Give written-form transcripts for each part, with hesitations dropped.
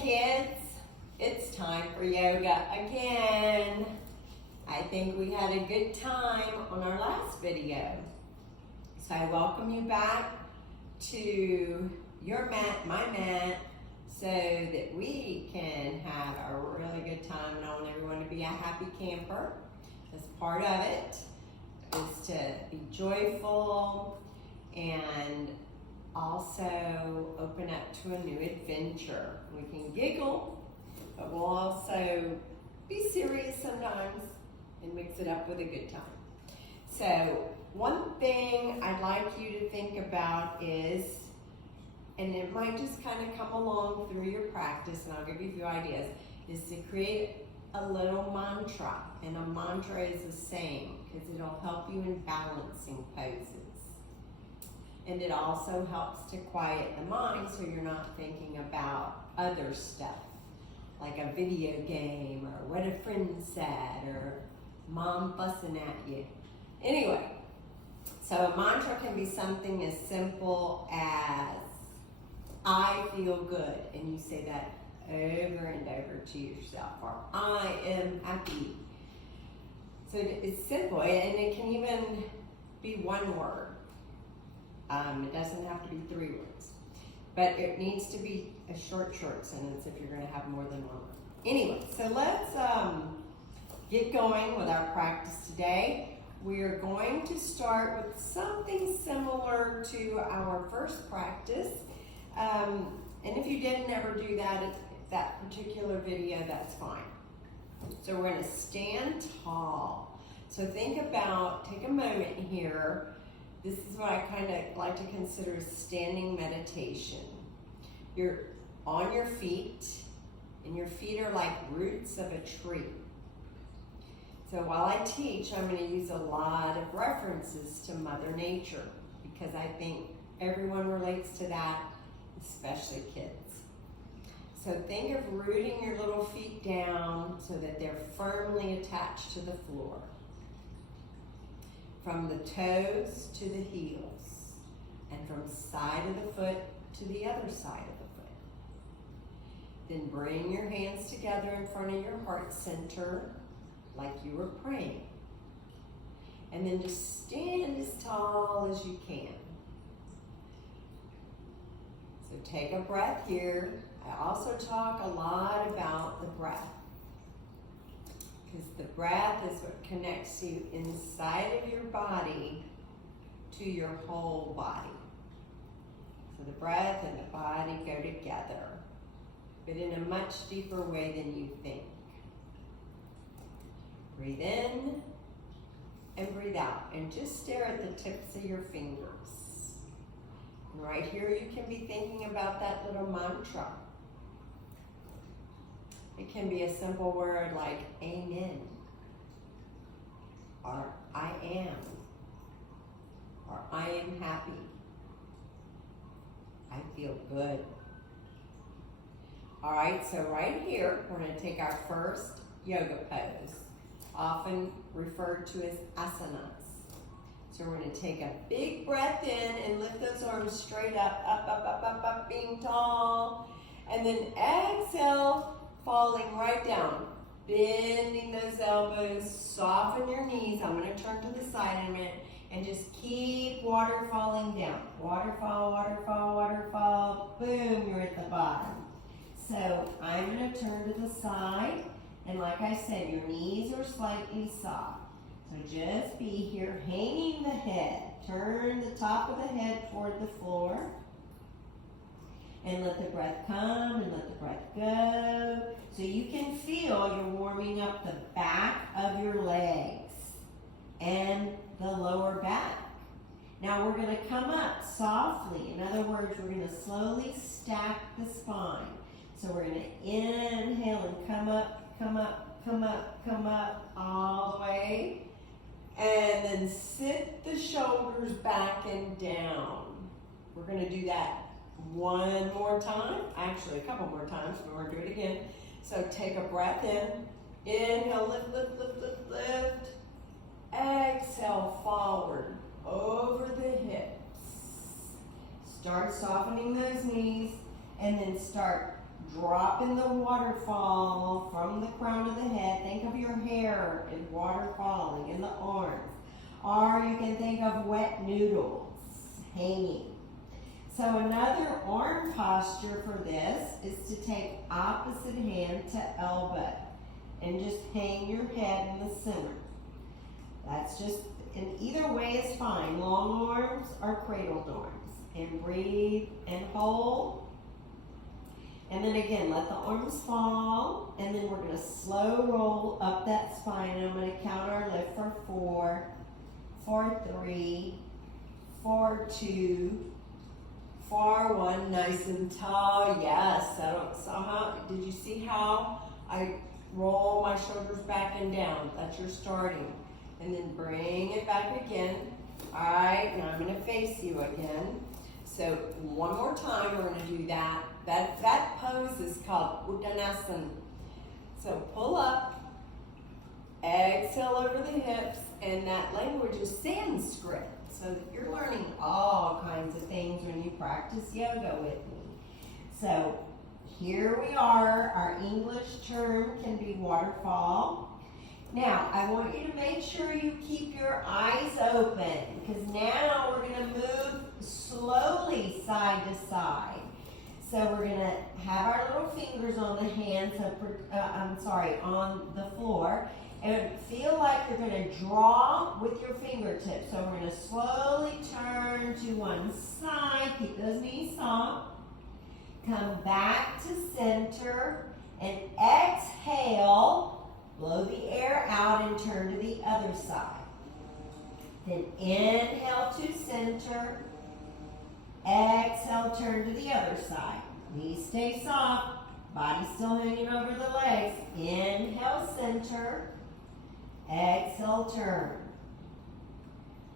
kids, it's time for yoga again. I think we had a good time on our last video. So I welcome you back to your mat, my mat, so that we can have a really good time. And I want everyone to be a happy camper. As part of it is to be joyful and also open up to a new adventure. We can giggle, but we'll also be serious sometimes and mix it up with a good time. So one thing I'd like you to think about is, and it might just kind of come along through your practice, and I'll give you a few ideas, is to create a little mantra. And a mantra is a saying because it'll help you in balancing poses. And it also helps to quiet the mind so you're not thinking about other stuff, like a video game or what a friend said or mom fussing at you. Anyway, so a mantra can be something as simple as, I feel good, and you say that over and over to yourself, or I am happy. So it's simple, and it can even be one word. It doesn't have to be 3 words, but it needs to be a short sentence if you're going to have more than one word. Anyway, so let's get going with our practice today. We're going to start with something similar to our first practice. And if you didn't ever do that particular video, that's fine. So we're going to stand tall. So think about, take a moment here. This is what I kind of like to consider a standing meditation. You're on your feet, and your feet are like roots of a tree. So while I teach, I'm going to use a lot of references to Mother Nature because I think everyone relates to that, especially kids. So think of rooting your little feet down so that they're firmly attached to the floor. From the toes to the heels, and from side of the foot to the other side of the foot. Then bring your hands together in front of your heart center like you were praying. And then just stand as tall as you can. So take a breath here. I also talk a lot about the breath, because the breath is what connects you inside of your body to your whole body. So the breath and the body go together, but in a much deeper way than you think. Breathe in and breathe out, and just stare at the tips of your fingers. And right here you can be thinking about that little mantra. It can be a simple word like amen, or I am, or I am happy, I feel good. All right, so right here, we're going to take our first yoga pose, often referred to as asanas. So we're going to take a big breath in and lift those arms straight up, up, being tall, and then exhale, falling right down, bending those elbows, soften your knees. I'm going to turn to the side in a minute and just keep waterfalling down. Waterfall, waterfall, waterfall, boom, you're at the bottom. So I'm going to turn to the side, and like I said, your knees are slightly soft. So just be here, hanging the head. Turn the top of the head toward the floor. And let the breath come and let the breath go. So you can feel you're warming up the back of your legs and the lower back. Now we're going to come up softly. In other words, we're going to slowly stack the spine. So we're going to inhale and come up, come up, come up, come up all the way. And then sit the shoulders back and down. We're going to do that one more time, actually a couple more times, but we're going to do it again. So take a breath in, inhale, lift, lift, lift, lift, lift. Exhale, forward, over the hips. Start softening those knees, and then start drop in the waterfall from the crown of the head. Think of your hair and water falling in the arms. Or you can think of wet noodles hanging. So another arm posture for this is to take opposite hand to elbow and just hang your head in the center. That's just, and either way is fine, long arms or cradled arms. And breathe and hold. And then again, let the arms fall, and then we're going to slow roll up that spine. And I'm going to count our lift for 4, for 3, for 2, for 1. Nice and tall. Yes. Did you see how I roll my shoulders back and down? That's your starting. And then bring it back again. All right. Now I'm going to face you again. So one more time, we're going to do that. That pose is called Uttanasana. So pull up, exhale over the hips, and that language is Sanskrit. So you're learning all kinds of things when you practice yoga with me. So here we are. Our English term can be waterfall. Now, I want you to make sure you keep your eyes open, because now we're going to move slowly side to side. So we're going to have our little fingers on the hands, on the floor, and feel like you're going to draw with your fingertips. So we're going to slowly turn to one side, keep those knees soft, come back to center, and exhale. Blow the air out and turn to the other side. Then inhale to center. Exhale, turn to the other side. Knees stay soft. Body still hanging over the legs. Inhale, center. Exhale, turn.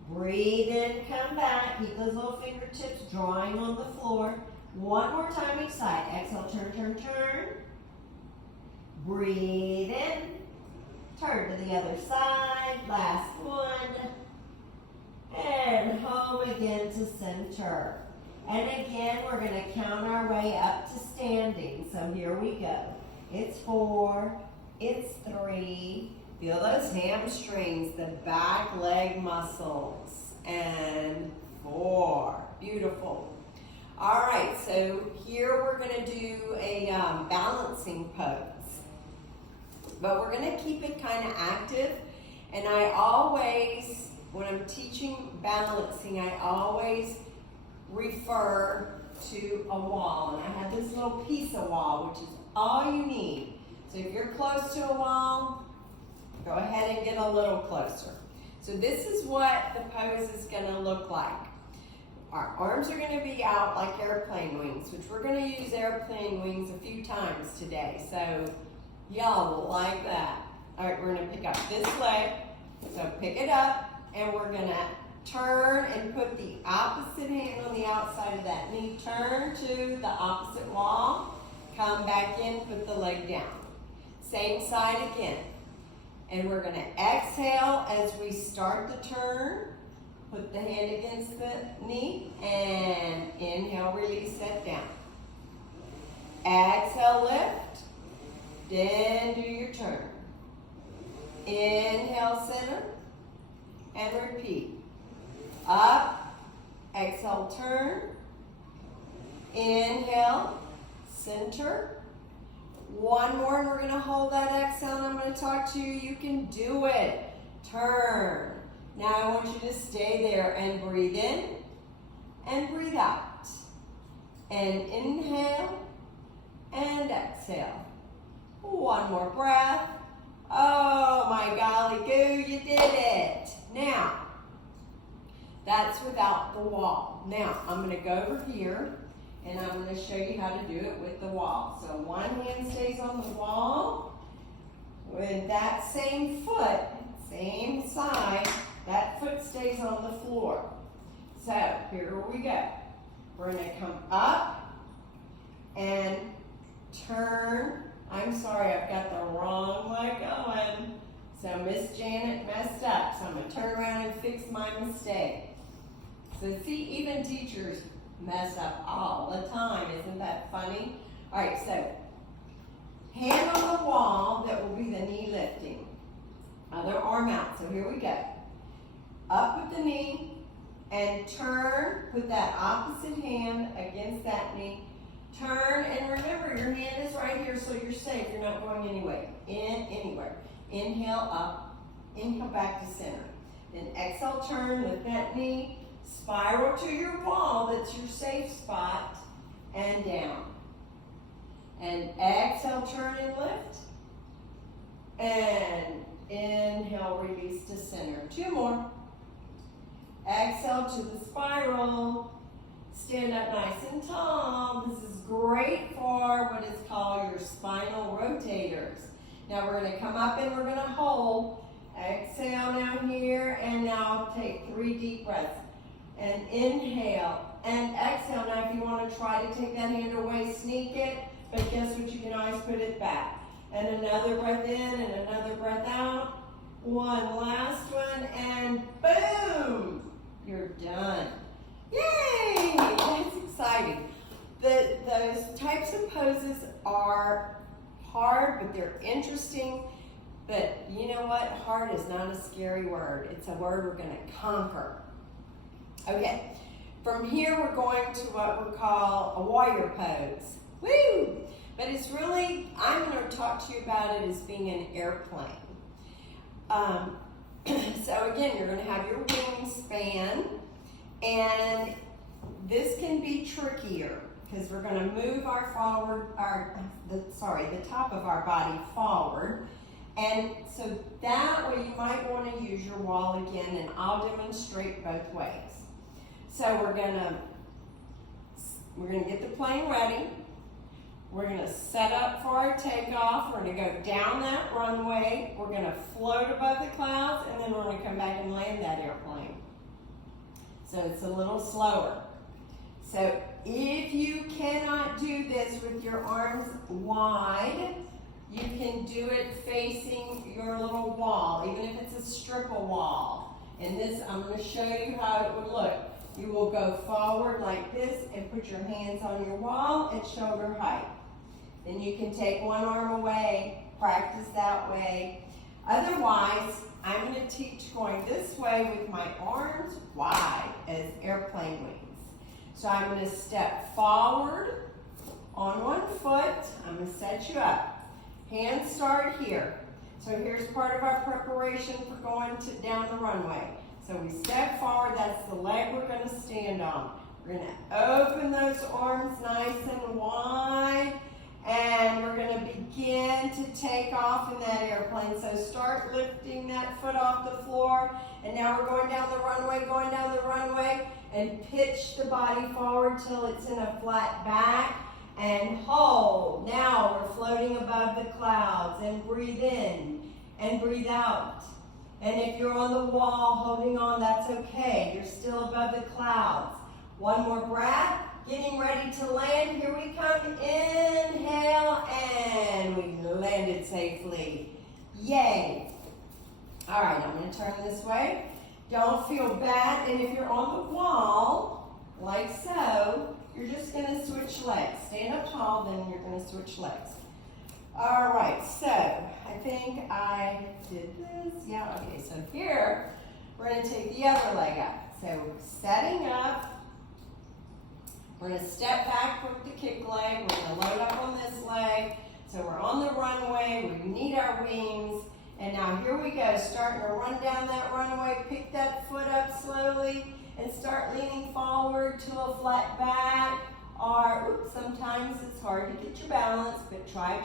Breathe in, come back. Keep those little fingertips drawing on the floor. One more time each side. Exhale, turn, turn, turn. Breathe in. Turn to the other side, last one, and home again to center. And again, we're going to count our way up to standing. So here we go. It's 4, it's 3. Feel those hamstrings, the back leg muscles, and 4. Beautiful. All right, so here we're going to do a balancing pose. But we're going to keep it kind of active. And I always, when I'm teaching balancing, I always refer to a wall. And I have this little piece of wall, which is all you need. So if you're close to a wall, go ahead and get a little closer. So this is what the pose is going to look like. Our arms are going to be out like airplane wings, which we're going to use airplane wings a few times today. So y'all will like that. All right, we're going to pick up this leg. So pick it up, and we're going to turn and put the opposite hand on the outside of that knee. Turn to the opposite wall. Come back in, put the leg down. Same side again. And we're going to exhale as we start the turn. Put the hand against the knee, and inhale, release that down. Exhale, lift. Then do your turn. Inhale, center, and repeat. Up, exhale, turn. Inhale, center. One more, and we're going to hold that exhale, and I'm going to talk to you. You can do it. Turn. Now I want you to stay there and breathe in and breathe out. And inhale and exhale. One more breath. Oh my golly goo, you did it. Now, that's without the wall. Now, I'm going to go over here and I'm going to show you how to do it with the wall. So one hand stays on the wall. With that same foot, same side, that foot stays on the floor. So here we go. We're going to come up and turn. I'm sorry, I've got the wrong leg going. So Miss Janet messed up. So I'm going to turn around and fix my mistake. So see, even teachers mess up all the time. Isn't that funny? All right, so Hand on the wall, that will be the knee lifting. Other arm out, so here we go. Up with the knee, and turn, put that opposite hand against that knee. Turn, and remember, your hand is right here, so you're safe. You're not going anywhere. Anywhere. Inhale up, inhale back to center. Then exhale, turn, lift that knee, spiral to your wall, that's your safe spot, and down. And exhale, turn and lift. And inhale, release to center. 2 more. Exhale to the spiral. Stand up nice and tall. This is great for what is called your spinal rotators. Now we're going to come up and we're going to hold. Exhale now here, and now take 3 deep breaths. And inhale and exhale. Now if you want to try to take that hand away, sneak it. But guess what? You can always put it back. And another breath in and another breath out. One last one, and boom! You're done. Yay! That's exciting. Those types of poses are hard, but they're interesting. But you know what? Hard is not a scary word. It's a word we're going to conquer. Okay, from here we're going to what we call a warrior pose. Woo! But it's really, I'm going to talk to you about it as being an airplane. So again, you're going to have your wingspan, and this can be trickier because we're going to move our the top of our body forward. And so that way you might want to use your wall again, and I'll demonstrate both ways. So we're gonna get the plane ready. We're gonna set up for our takeoff. We're gonna go down that runway. We're gonna float above the clouds, and then we're gonna come back and land that airplane. So it's a little slower. So if you cannot do this with your arms wide, you can do it facing your little wall, even if it's a strip of wall. And this, I'm going to show you how it would look. You will go forward like this and put your hands on your wall at shoulder height. Then you can take one arm away, practice that way. Otherwise, I'm going to teach going this way with my arms wide as airplane wings. So I'm going to step forward on one foot. I'm going to set you up. Hands start here. So here's part of our preparation for going down the runway. So we step forward, that's the leg we're going to stand on. We're going to open those arms nice and wide, and we're going to begin to take off in that airplane. So start lifting that foot off the floor, and now we're going down the runway, and pitch the body forward till it's in a flat back. And hold. Now we're floating above the clouds, and breathe in and breathe out. And if you're on the wall holding on, that's okay. You're still above the clouds. One more breath. Getting ready to land. Here we come. Inhale, and we landed safely. Yay. All right, I'm going to turn this way. Don't feel bad. And if you're on the wall, like so, you're just going to switch legs. Stand up tall, then you're going to switch legs. All right, so I think I did this. Yeah, okay, so here, we're going to take the other leg up. So setting up, we're going to step back with the kick leg. We're going to load up on this leg. So we're on the runway. We need our wings. And now here we go, starting to run down that runway. Pick that foot up slowly and start leaning forward to a flat back. Or sometimes it's hard to get your balance, but try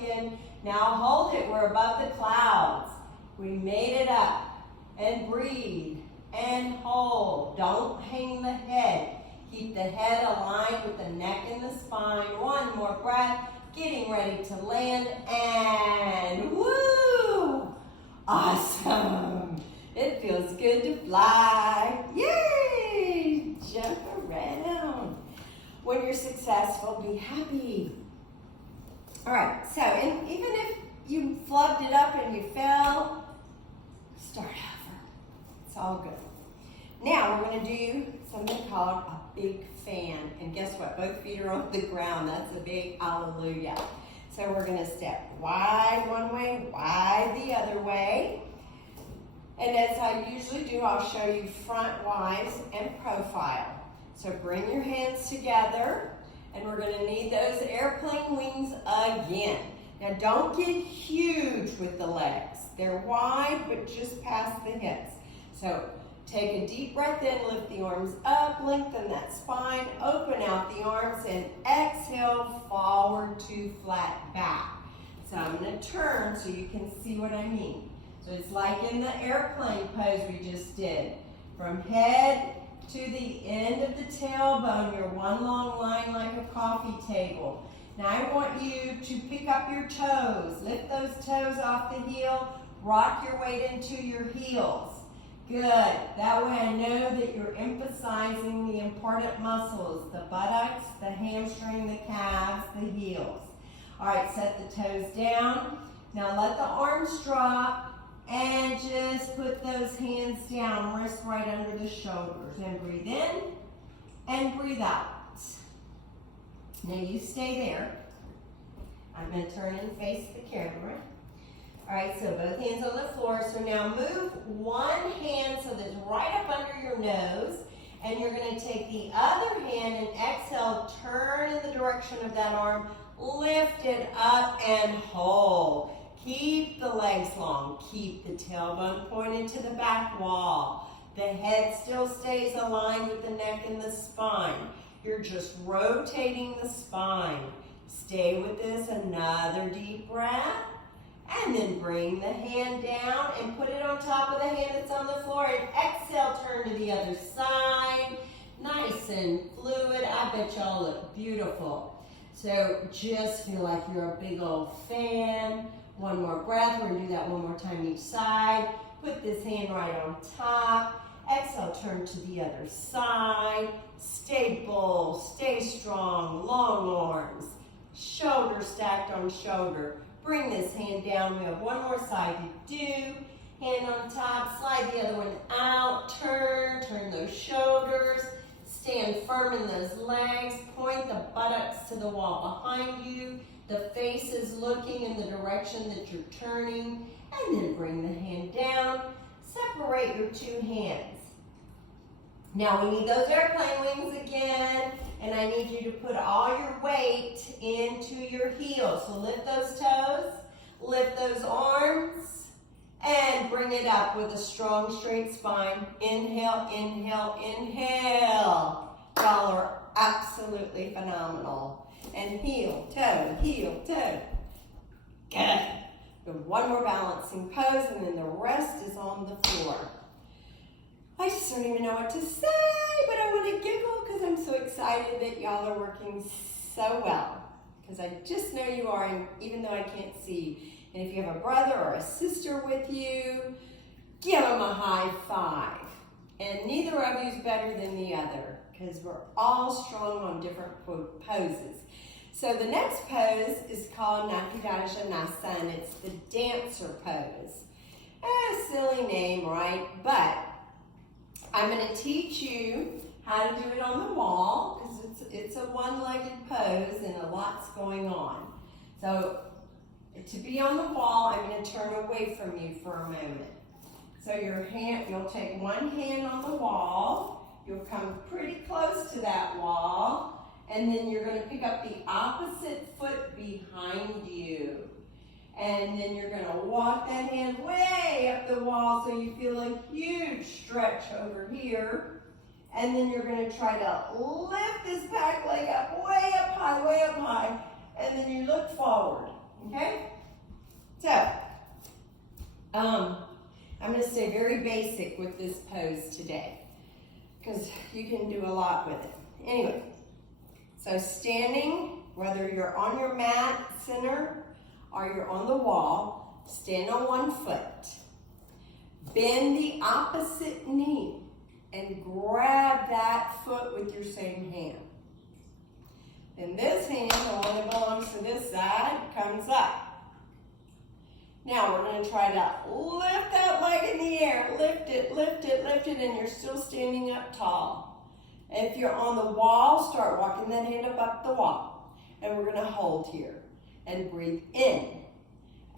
again. Now hold it. We're above the clouds. We made it up. And breathe and hold. Don't hang the head. Keep the head aligned with the neck and the spine. One more breath. Getting ready to land, and woo! Awesome! It feels good to fly. Yay! Jump around. When you're successful, be happy. All right, so and even if you flubbed it up and you fell, start over. It's all good. Now we're going to do something called a big fan. And guess what? Both feet are on the ground. That's a big hallelujah. So we're gonna step wide one way, wide the other way. And as I usually do, I'll show you front-wise and profile. So bring your hands together, and we're gonna need those airplane wings again. Now don't get huge with the legs. They're wide, but just past the hips. So take a deep breath in, lift the arms up, lengthen that spine, open out the arms, and exhale forward to flat back. So I'm gonna turn so you can see what I mean. So it's like in the airplane pose we just did. From head to the end of the tailbone, you're one long line like a coffee table. Now I want you to pick up your toes. Lift those toes off the heel. Rock your weight into your heels. Good. That way I know that you're emphasizing the important muscles, the buttocks, the hamstring, the calves, the heels. All right, set the toes down. Now let the arms drop and just put those hands down, wrist right under the shoulders. And breathe in and breathe out. Now you stay there. I'm going to turn and face the camera. All right, so both hands on the floor. So now move one hand so that's right up under your nose. And you're going to take the other hand and exhale, turn in the direction of that arm, lift it up and hold. Keep the legs long. Keep the tailbone pointed to the back wall. The head still stays aligned with the neck and the spine. You're just rotating the spine. Stay with this, another deep breath. And then bring the hand down and put it on top of the hand that's on the floor. And exhale, turn to the other side. Nice and fluid. I bet y'all look beautiful. So just feel like you're a big old fan. One more breath. We're going to do that one more time each side. Put this hand right on top. Exhale, turn to the other side. Stay bold, stay strong, long arms. Shoulder stacked on shoulder. Bring this hand down. We have one more side to do. Hand on top, slide the other one out. Turn those shoulders. Stand firm in those legs. Point the buttocks to the wall behind you. The face is looking in the direction that you're turning. And then bring the hand down. Separate your two hands. Now we need those airplane wings again, and I need you to put all your weight into your heels. So lift those toes, lift those arms, and bring it up with a strong, straight spine. Inhale, inhale, inhale. Y'all are absolutely phenomenal. And heel, toe, heel, toe. Good. Good. One more balancing pose, and then the rest is on the floor. I just don't even know what to say, but I want to giggle because I'm so excited that y'all are working so well. Because I just know you are, even though I can't see. And if you have a brother or a sister with you, give them a high five. And neither of you is better than the other because we're all strong on different poses. So the next pose is called Nakidajanasa, and it's the dancer pose. Silly name, right? But I'm going to teach you how to do it on the wall because it's a one-legged pose and a lot's going on. So to be on the wall, I'm going to turn away from you for a moment. So you'll take one hand on the wall, you'll come pretty close to that wall, and then you're going to pick up the opposite foot behind you. And then you're going to walk that hand way up the wall so you feel a huge stretch over here. And then you're going to try to lift this back leg up, way up high, and then you look forward, okay? So, I'm going to stay very basic with this pose today because you can do a lot with it. Anyway, so standing, whether you're on your mat, center, or you're on the wall, stand on one foot. Bend the opposite knee and grab that foot with your same hand. Then this hand, the one that belongs to this side, comes up. Now we're going to try to lift that leg in the air. Lift it, lift it, lift it, and you're still standing up tall. And if you're on the wall, start walking that hand up the wall. And we're going to hold here. and breathe in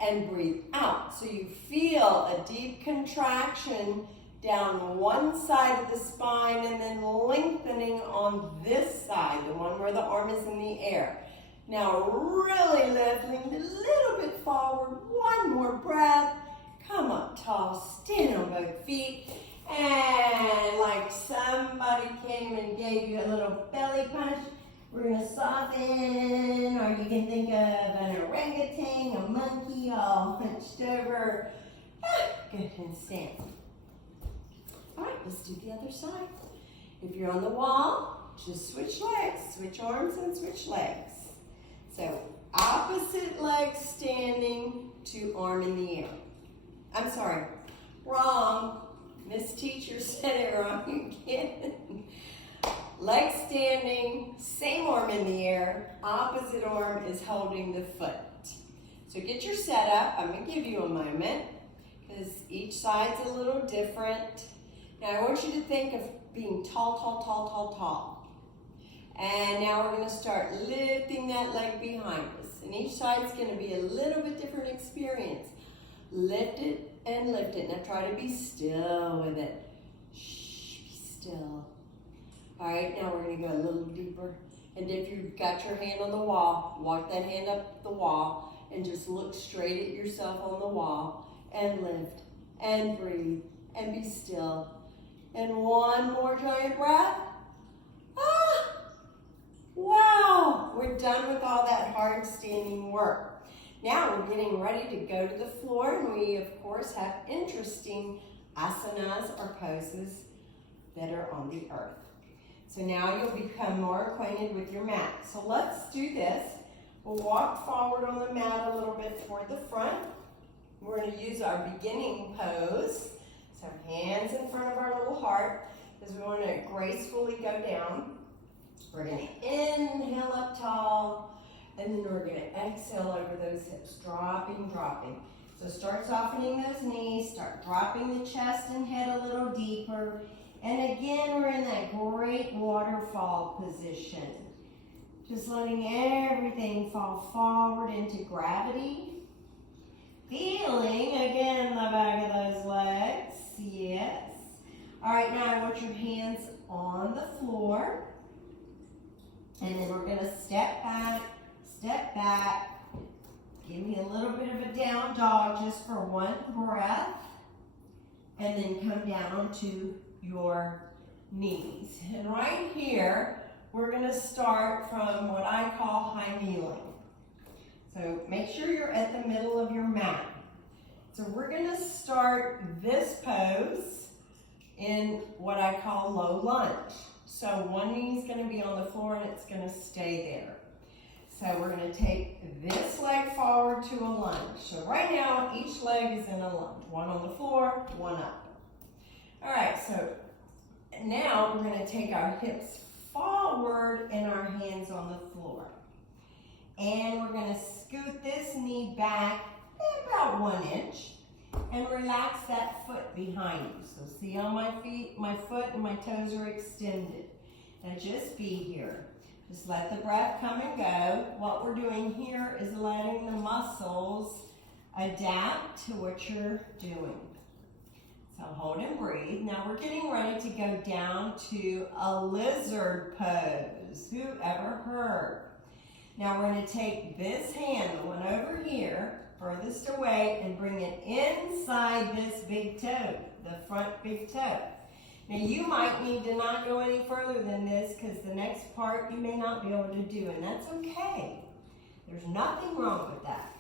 and breathe out. So you feel a deep contraction down one side of the spine and then lengthening on this side, the one where the arm is in the air. Now really lifting a little bit forward, one more breath. Come up tall, stand on both feet, and like somebody came and gave you a little belly punch, we're gonna soften, or you can think of an orangutan, a monkey all hunched over. Good, and stand. All right, let's do the other side. If you're on the wall, just switch legs, switch arms and switch legs. So opposite leg standing to arm in the air. I'm sorry, wrong. Miss Teacher said it wrong again. Leg standing, same arm in the air, opposite arm is holding the foot. So get your setup. I'm going to give you a moment because each side's a little different. Now I want you to think of being tall, tall, tall, tall, tall. And now we're going to start lifting that leg behind us. And each side's going to be a little bit different experience. Lift it and lift it. Now try to be still with it. Shh, be still. All right, now we're going to go a little deeper. And if you've got your hand on the wall, walk that hand up the wall and just look straight at yourself on the wall and lift and breathe and be still. And one more giant breath. Ah! Wow, we're done with all that hard standing work. Now we're getting ready to go to the floor, and we of course have interesting asanas or poses that are on the earth. So now you'll become more acquainted with your mat. So let's do this. We'll walk forward on the mat a little bit toward the front. We're going to use our beginning pose. So hands in front of our little heart because we want to gracefully go down. We're going to inhale up tall, and then we're going to exhale over those hips, dropping, dropping. So start softening those knees, start dropping the chest and head a little deeper. And again, we're in that great waterfall position. Just letting everything fall forward into gravity. Feeling, again, the back of those legs. Yes. All right, now I want your hands on the floor. And then we're going to step back. Give me a little bit of a down dog just for one breath. And then come down to your knees. And right here, we're going to start from what I call high kneeling. So make sure you're at the middle of your mat. So we're going to start this pose in what I call low lunge. So one knee is going to be on the floor and it's going to stay there. So we're going to take this leg forward to a lunge. So right now, each leg is in a lunge. One on the floor, one up. All right, so now we're going to take our hips forward and our hands on the floor. And we're going to scoot this knee back about 1 inch and relax that foot behind you. So see how my foot and my toes are extended. Now just be here. Just let the breath come and go. What we're doing here is letting the muscles adapt to what you're doing. So hold and breathe. Now we're getting ready to go down to a lizard pose. Who ever heard? Now we're going to take this hand, the one over here, furthest away, and bring it inside this big toe, the front big toe. Now you might need to not go any further than this because the next part you may not be able to do, and that's okay. There's nothing wrong with that.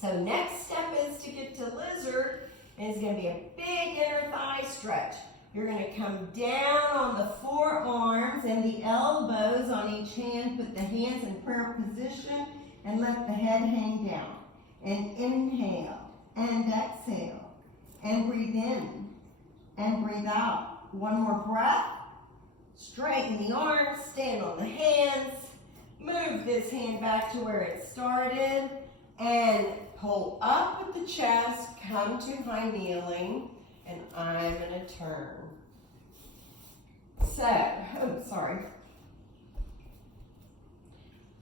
So next step is to get to lizard, and it's going to be a big inner thigh stretch. You're going to come down on the forearms and the elbows on each hand. Put the hands in prayer position and let the head hang down. And inhale and exhale and breathe in and breathe out. One more breath. Straighten the arms, stand on the hands. Move this hand back to where it started and pull up with the chest. Come to high kneeling. And I'm going to turn. So,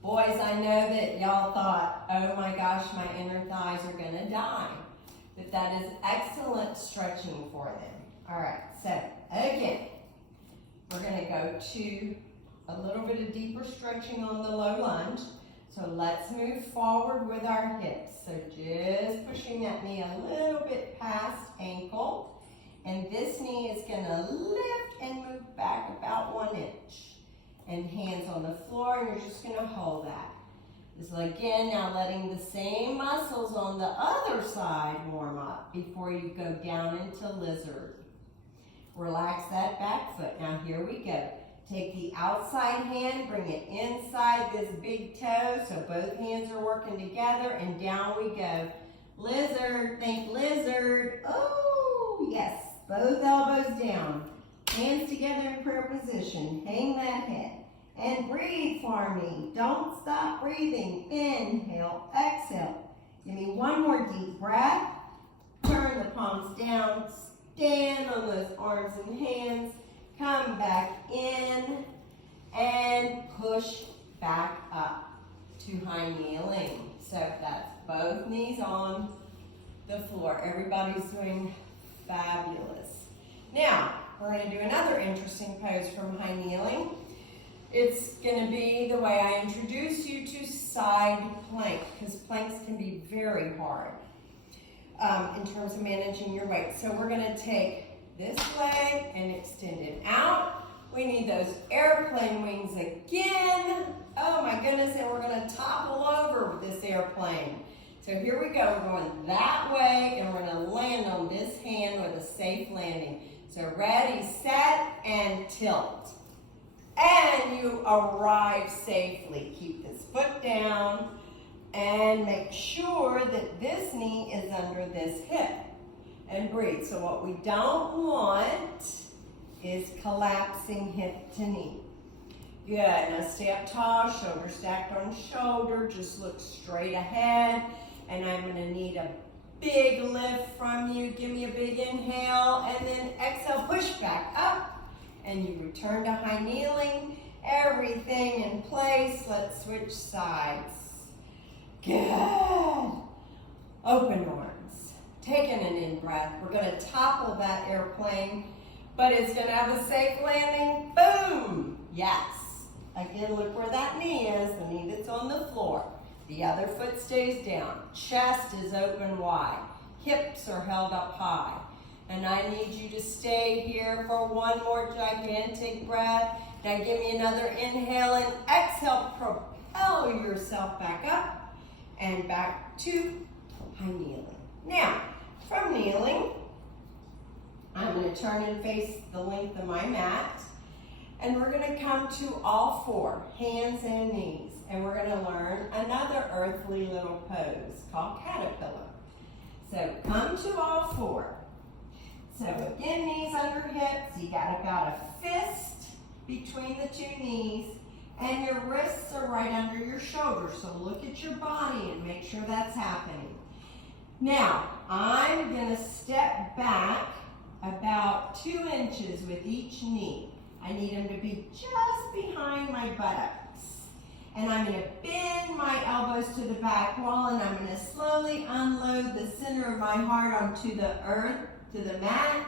Boys, I know that y'all thought, oh my gosh, my inner thighs are gonna die. But that is excellent stretching for them. All right, so again, we're gonna go to a little bit of deeper stretching on the low lunge. So let's move forward with our hips. So just pushing that knee a little bit past ankle. And this knee is gonna lift and move back about 1 inch. And hands on the floor, and you're just gonna hold that. So again, now letting the same muscles on the other side warm up before you go down into lizard. Relax that back foot. Now here we go. Take the outside hand, bring it inside this big toe, so both hands are working together, and down we go. Lizard, think lizard. Oh, yes, both elbows down. Hands together in prayer position. Hang that head. And breathe for me. Don't stop breathing. Inhale, exhale. Give me one more deep breath. Turn the palms down. Stand on those arms and hands. Come back in. And push back up to high kneeling. So that's both knees on the floor. Everybody's doing fabulous. Now, we're going to do another interesting pose from high kneeling. It's going to be the way I introduce you to side plank, because planks can be very hard in terms of managing your weight. So we're going to take this leg and extend it out. We need those airplane wings again. Oh my goodness, and we're going to topple over with this airplane. So here we go. We're going that way, and we're going to land on this hand with a safe landing. So ready, set, and tilt. And you arrive safely. Keep this foot down and make sure that this knee is under this hip. And breathe. So what we don't want is collapsing hip to knee. Good. Now stay up tall, shoulder stacked on shoulder. Just look straight ahead. And I'm going to need a big lift from you. Give me a big inhale. And then exhale, push back up. And you return to high kneeling. Everything in place. Let's switch sides. Good. Open arms. Taking an in-breath. We're going to topple that airplane, but it's going to have a safe landing. Boom. Yes. Again, look where that knee is, the knee that's on the floor. The other foot stays down. Chest is open wide. Hips are held up high. And I need you to stay here for one more gigantic breath. Now give me another inhale and exhale. Propel yourself back up and back to high kneeling. Now, from kneeling, I'm going to turn and face the length of my mat. And we're going to come to all four, hands and knees. And we're going to learn another earthly little pose called caterpillar. So come to all four. So again, knees under hips. You got about a fist between the two knees. And your wrists are right under your shoulders. So look at your body and make sure that's happening. Now, I'm going to step back about 2 inches with each knee. I need them to be just behind my buttocks. And I'm going to bend my elbows to the back wall, and I'm going to slowly unload the center of my heart onto the earth, to the mat,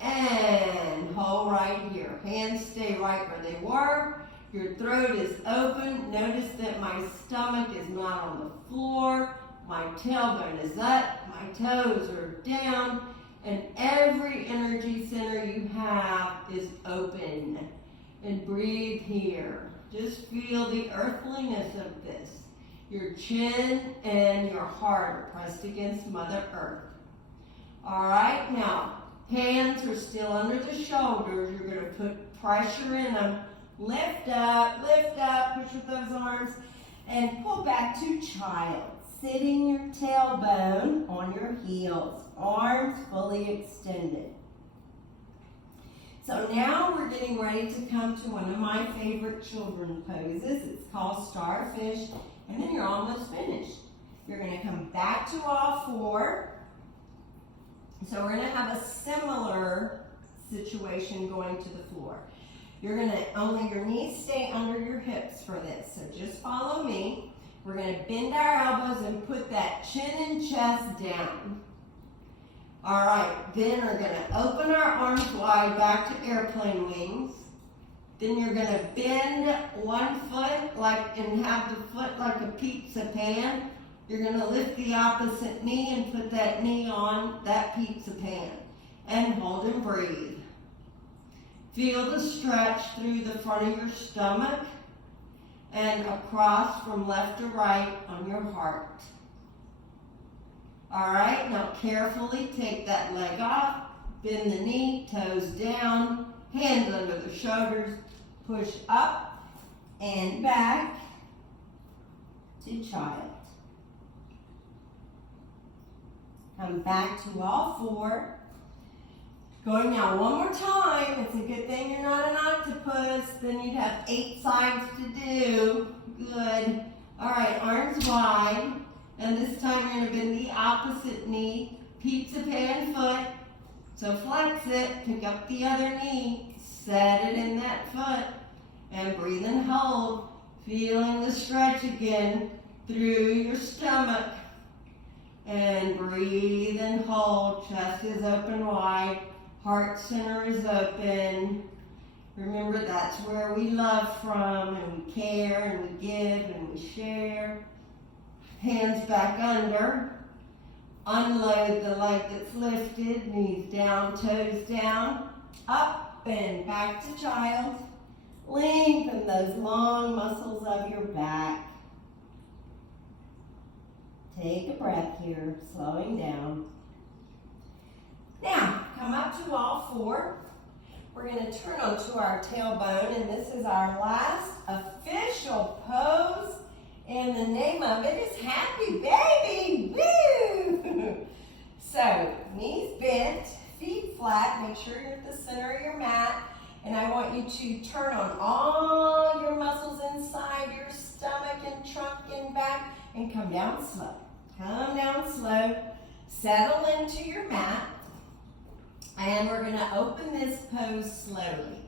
and hold right here. Hands stay right where they were. Your throat is open. Notice that my stomach is not on the floor. My tailbone is up. My toes are down. And every energy center you have is open. And breathe here. Just feel the earthliness of this. Your chin and your heart are pressed against Mother Earth. All right, now, hands are still under the shoulders. You're going to put pressure in them. Lift up, push with those arms, and pull back to child. Sitting your tailbone on your heels, arms fully extended. So now we're getting ready to come to one of my favorite children poses. It's called starfish, and then you're almost finished. You're going to come back to all four. So we're going to have a similar situation going to the floor. You're gonna, only your knees stay under your hips for this, so just follow me. We're gonna bend our elbows and put that chin and chest down. All right, then we're gonna open our arms wide back to airplane wings. Then you're gonna bend one foot and have the foot like a pizza pan. You're gonna lift the opposite knee and put that knee on that pizza pan. And hold and breathe. Feel the stretch through the front of your stomach and across from left to right on your heart. All right, now carefully take that leg off, bend the knee, toes down, hands under the shoulders, push up and back to child. Come back to all four. Going now one more time. It's a good thing you're not an octopus. Then you'd have 8 sides to do. Good. All right, arms wide. And this time you're going to bend the opposite knee. Pizza pan foot. So flex it. Pick up the other knee. Set it in that foot. And breathe and hold. Feeling the stretch again through your stomach. And breathe and hold. Chest is open wide. Heart center is open. Remember, that's where we love from, and we care, and we give, and we share. Hands back under. Unload the leg that's lifted. Knees down, toes down. Up and back to child. Lengthen those long muscles of your back. Take a breath here, slowing down. Now, come up to all four. We're going to turn onto our tailbone, and this is our last official pose. And the name of it is Happy Baby. Woo! So, knees bent, feet flat. Make sure you're at the center of your mat. And I want you to turn on all your muscles inside your stomach and trunk and back, and come down slow. Come down slow. Settle into your mat. And we're going to open this pose slowly.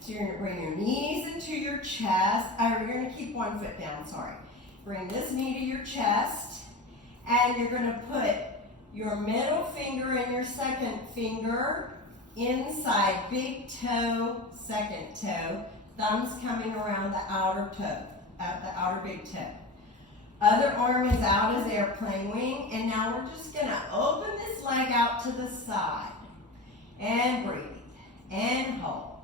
So you're going to bring your knees into your chest. You're going to keep one foot down, sorry. Bring this knee to your chest. And you're going to put your middle finger and your second finger inside big toe, second toe. Thumbs coming around the outer toe, the outer big toe. Other arm is out as airplane wing. And now we're just going to open this leg out to the side. And breathe, and hold,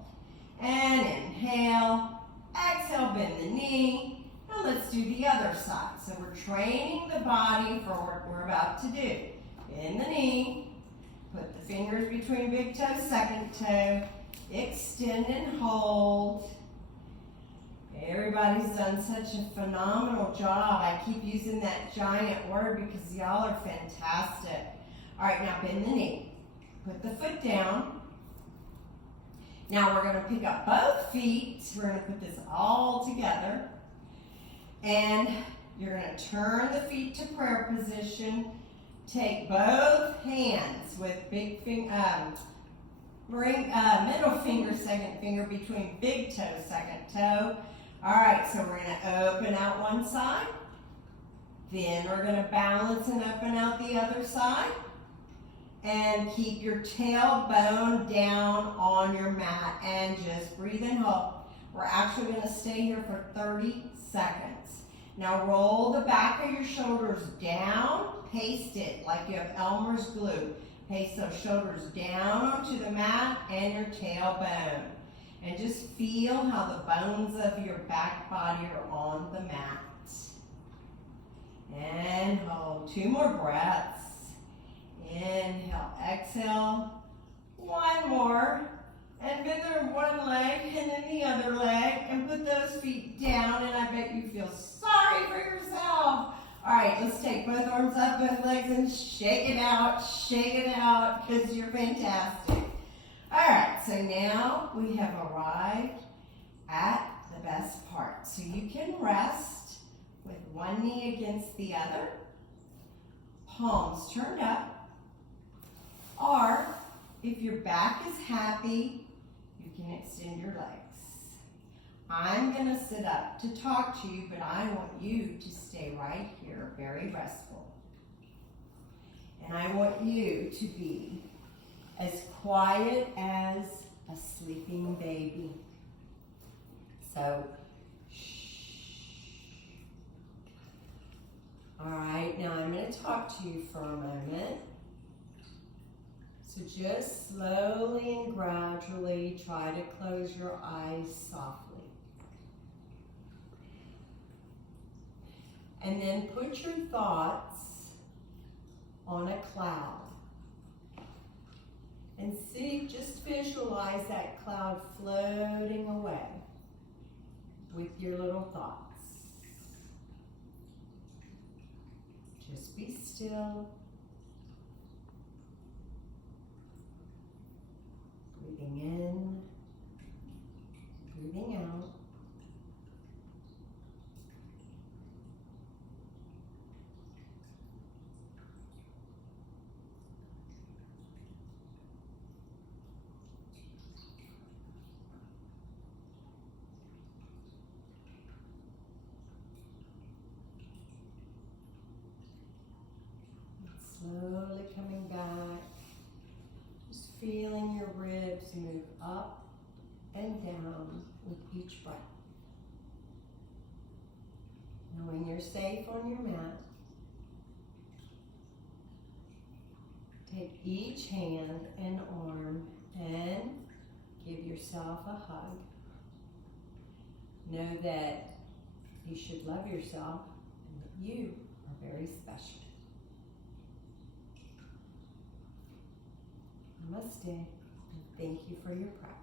and inhale, exhale, bend the knee, and let's do the other side. So we're training the body for what we're about to do. Bend the knee, put the fingers between big toe, second toe, extend and hold. Everybody's done such a phenomenal job. I keep using that giant word because y'all are fantastic. All right, now bend the knee. Put the foot down. Now we're going to pick up both feet. We're going to put this all together. And you're going to turn the feet to prayer position. Take both hands with big finger, middle finger, second finger between big toe, second toe. All right, so we're going to open out one side. Then we're going to balance and open out the other side. And keep your tailbone down on your mat and just breathe and hold. We're actually going to stay here for 30 seconds. Now roll the back of your shoulders down. Paste it like you have Elmer's glue. Paste those shoulders down onto the mat and your tailbone. And just feel how the bones of your back body are on the mat. And hold. 2 more breaths. Inhale, exhale, one more, and bend the one leg and then the other leg, and put those feet down, and I bet you feel sorry for yourself. All right, let's take both arms up, both legs, and shake it out, because you're fantastic. All right, so now we have arrived at the best part. So you can rest with one knee against the other, palms turned up. Or, if your back is happy, you can extend your legs. I'm gonna sit up to talk to you, but I want you to stay right here, very restful. And I want you to be as quiet as a sleeping baby. So, shh. All right, now I'm gonna talk to you for a moment. So just slowly and gradually try to close your eyes softly. And then put your thoughts on a cloud. And see, just visualize that cloud floating away with your little thoughts. Just be still. Breathing in, breathing out. Slowly coming back, just feeling your ribs move up and down with each breath. Knowing you're safe on your mat, take each hand and arm and give yourself a hug. Know that you should love yourself and that you are very special. Namaste, and thank you for your practice.